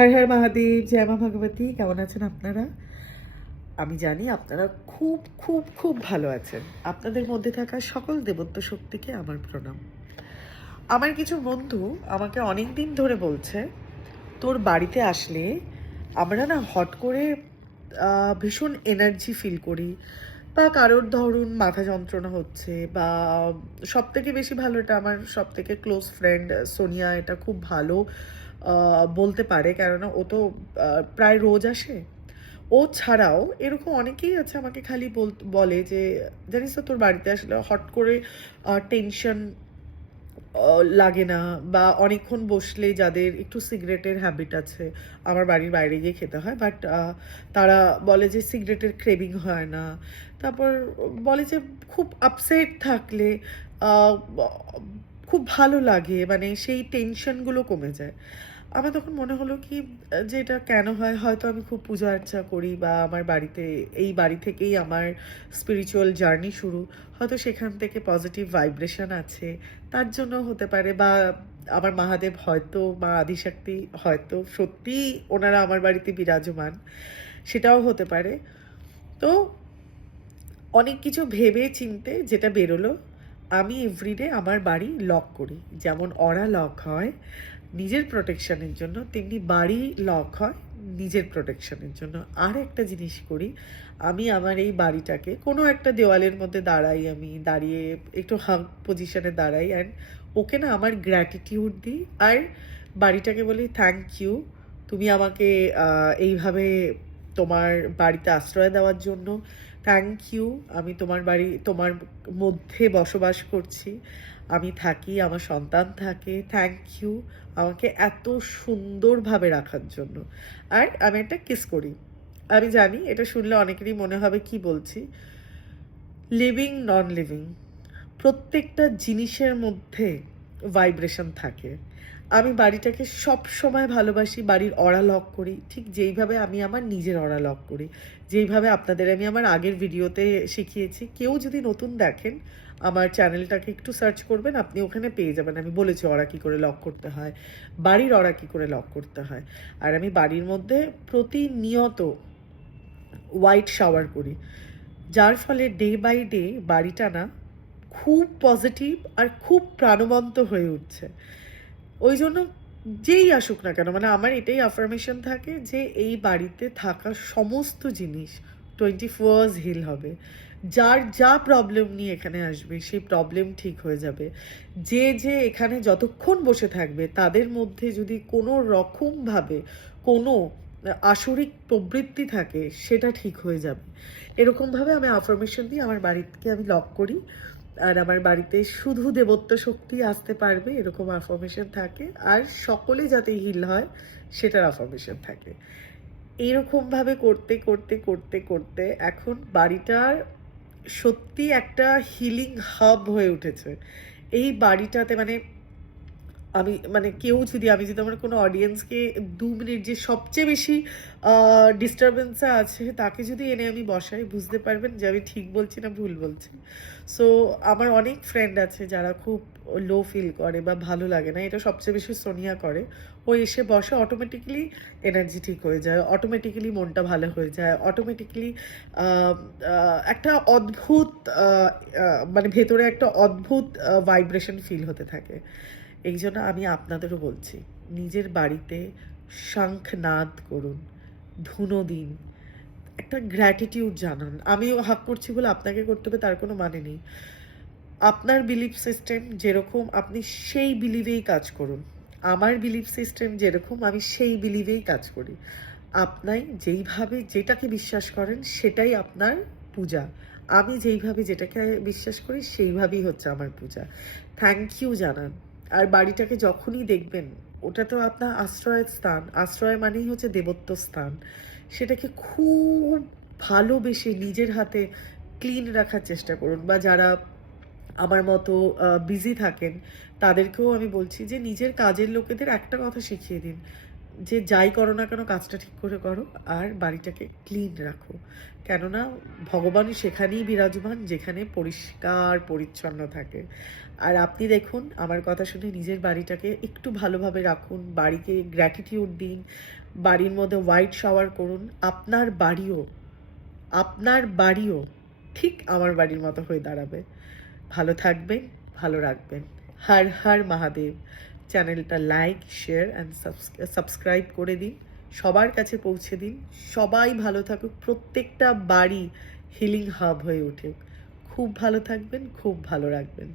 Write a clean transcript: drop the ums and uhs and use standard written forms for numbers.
হর হর মহাদেব, জয় মা ভগবতী। কেমন আছেন আপনারা? আমি জানি আপনারা খুব খুব খুব ভালো আছেন। আপনাদের মধ্যে থাকা সকল দেবত্ব শক্তিকে আমার প্রণাম। আমার কিছু বন্ধু আমাকে অনেক দিন ধরে বলছে, তোর বাড়িতে আসলে আমরা না হট করে ভীষণ এনার্জি ফিল করি, বা কারোর ধরুন মাথা যন্ত্রণা হচ্ছে, বা সব থেকে বেশি ভালো, এটা আমার সব থেকে ক্লোজ ফ্রেন্ড সোনিয়া এটা খুব ভালো বলতে পারে, কেননা ও তো প্রায় রোজ আসে। ও ছাড়াও এরকম অনেকেই আছে আমাকে খালি বলে যে, জানিস তো তোর বাড়িতে আসলে হট করে টেনশন লাগে না, বা অনেকক্ষণ বসলে যাদের একটু সিগারেটের হ্যাবিট আছে, আমার বাড়ির বাইরে গিয়ে খেতে হয়, বাট তারা বলে যে সিগারেটের ক্রেভিং হয় না। তারপর বলে যে খুব আপসেট থাকলে আহ, খুব ভালো লাগে, মানে সেই টেনশনগুলো কমে যায়। আমার তখন মনে হলো কি, যে এটা কেন হয়, হয়তো আমি খুব পূজা আর্চা করি, বা আমার বাড়িতে, এই বাড়ি থেকেই আমার স্পিরিচুয়াল জার্নি শুরু, হয়তো সেখান থেকে পজিটিভ ভাইব্রেশন আছে, তার জন্য হতে পারে। বা আমার মহাদেব হয়তো, মা আদিশক্তি হয়তো সত্যিই ওনারা আমার বাড়িতে বিরাজমান, সেটাও হতে পারে। তো অনেক কিছু ভেবে চিনতে যেটা বেরোলো, আমি এভরিডে আমার বাড়ি লক করি। যেমন অরা লক হয় নিজের প্রোটেকশনের জন্য, তেমনি বাড়ি লক হয় নিজের প্রোটেকশনের জন্য। আর একটা জিনিস করি, আমি আমার এই বাড়িটাকে কোনো একটা দেওয়ালের মধ্যে দাঁড়াই, আমি দাঁড়িয়ে একটু হাগ পজিশনে দাঁড়াই, অ্যান্ড ওকে না আমার গ্র্যাটিটিউড দিই, আর বাড়িটাকে বলি থ্যাংক ইউ, তুমি আমাকে এইভাবে তোমার বাড়িতে আশ্রয় দেওয়ার জন্য থ্যাংক ইউ। আমি তোমার বাড়ি, তোমার মধ্যে বসবাস করছি, আমি থাকি, আমার সন্তান থাকে, থ্যাংক ইউ আমাকে এত সুন্দরভাবে রাখার জন্য। আর আমি একটা কিস করি। আমি জানি এটা শুনলে অনেকেরই মনে হবে কি বলছি। লিভিং নন লিভিং প্রত্যেকটা জিনিসের মধ্যে ভাইব্রেশন থাকে। আমি বাড়িটাকে সব সময় ভালোবাসি, বাড়ির অরা লক করি, ঠিক যেইভাবে আমি আমার নিজের অরা লক করি, যেইভাবে আপনাদের আমি আমার আগের ভিডিওতে শিখিয়েছি। কেউ যদি নতুন দেখেন, আমার চ্যানেলটাকে একটু সার্চ করবেন, আপনি ওখানে পেয়ে যাবেন। আমি বলেছি অরা কী করে লক করতে হয়, বাড়ির অরা কী করে লক করতে হয়। আর আমি বাড়ির মধ্যে প্রতিনিয়ত হোয়াইট শাওয়ার করি, যার ফলে ডে বাই ডে বাড়িটা না খুব পজিটিভ আর খুব প্রাণবন্ত হয়ে উঠছে। ওই জন্য যেই আসুক না কেন, মানে আমার এটাই অ্যাফার্মেশন থাকে যে এই বাড়িতে থাকা সমস্ত জিনিস 24 হিল হবে। যার যা প্রবলেম নিয়ে এখানে আসবে সেই প্রবলেম ঠিক হয়ে যাবে। যে যে এখানে যতক্ষণ বসে থাকবে তাদের মধ্যে যদি কোনো রকমভাবে কোনো আসরিক প্রবৃত্তি থাকে, সেটা ঠিক হয়ে যাবে। এরকমভাবে আমি আফার্মেশন দিয়ে আমার বাড়িকে আমি লক করি। আর আমার বাড়িতে শুধু দেবত্ব শক্তি আসতে পারবে এরকম আফার্মেশন থাকে, আর সকলে যাতে হিল হয় সেটার আফার্মেশন থাকে। এইরকমভাবে করতে করতে করতে করতে এখন বাড়িটার সত্যি একটা হিলিং হাব হয়ে উঠেছে। এই বাড়িটাতে মানে আমি, মানে কেউ যদি, আমি যদি আমার কোনো অডিয়েন্সকে 2 মিনিট যে সবচেয়ে বেশি ডিস্টারবেন্সে আছে তাকে যদি এনে আমি বসাই, বুঝতে পারবেন যে আমি ঠিক বলছি না ভুল বলছি। সো আমার অনেক ফ্রেন্ড আছে যারা খুব লো ফিল করে বা ভালো লাগে না, এটা সবচেয়ে বেশি সোনিয়া করে। ও এসে বসে, অটোমেটিক্যালি এনার্জি ঠিক হয়ে যায়, অটোমেটিক্যালি মনটা ভালো হয়ে যায়, অটোমেটিক্যালি একটা অদ্ভুত মানে ভেতরে একটা অদ্ভুত ভাইব্রেশন ফিল হতে থাকে। এই জন্য আমি আপনাদেরও বলছি, নিজের বাড়িতে শঙ্খনাদ করুন, ধুনো দিন, একটা গ্র্যাটিটিউড জানান। আমিও হাক করছি বলে আপনাকে করতে হবে তার কোনো মানে নেই। আপনার বিলিফ সিস্টেম যেরকম আপনি সেই বিলিভেই কাজ করুন। আমার বিলিফ সিস্টেম যেরকম আমি সেই বিলিভেই কাজ করি। আপনাই যেইভাবে যেটাকে বিশ্বাস করেন সেটাই আপনার পূজা। আমি যেইভাবে যেটাকে বিশ্বাস করি সেইভাবেই হচ্ছে আমার পূজা। থ্যাংক ইউ জানান। আর বাড়িটাকে যখনই দেখবেন, ওটা তো আপনার আশ্রয়ের স্থান, আশ্রয় মানেই হচ্ছে দেবত্ব স্থান। সেটাকে খুব ভালোবেসে নিজের হাতে ক্লিন রাখার চেষ্টা করুন। বা যারা আমার মতো বিজি থাকেন তাদেরকেও আমি বলছি যে নিজের কাজের লোকেদের একটা কথা শিখিয়ে দিন, যে যাই করো না কেন কাজটা ঠিক করে করো আর বাড়িটাকে ক্লিন রাখো, কেননা ভগবানই সেখানেই বিরাজমান যেখানে পরিষ্কার পরিচ্ছন্ন থাকে। আর আপনি দেখুন আমার কথা শুনে নিজের বাড়িটাকে একটু ভালোভাবে রাখুন, বাড়িকে গ্র্যাটিটিউড দিন, বাড়ির মধ্যে হোয়াইট শাওয়ার করুন। আপনার বাড়িও ঠিক আমার বাড়ির মতো হয়ে দাঁড়াবে। ভালো থাকবেন, ভালো রাখবেন। হর হর মহাদেব। চ্যানেলটা লাইক, শেয়ার অ্যান্ড সাবস্ক্রাইব করে দিন, সবার কাছে পৌঁছে দিন। সবাই ভালো থাকুক, প্রত্যেকটা বাড়ি হিলিং হাব হয়ে উঠুক। খুব ভালো থাকবেন, খুব ভালো রাখবেন।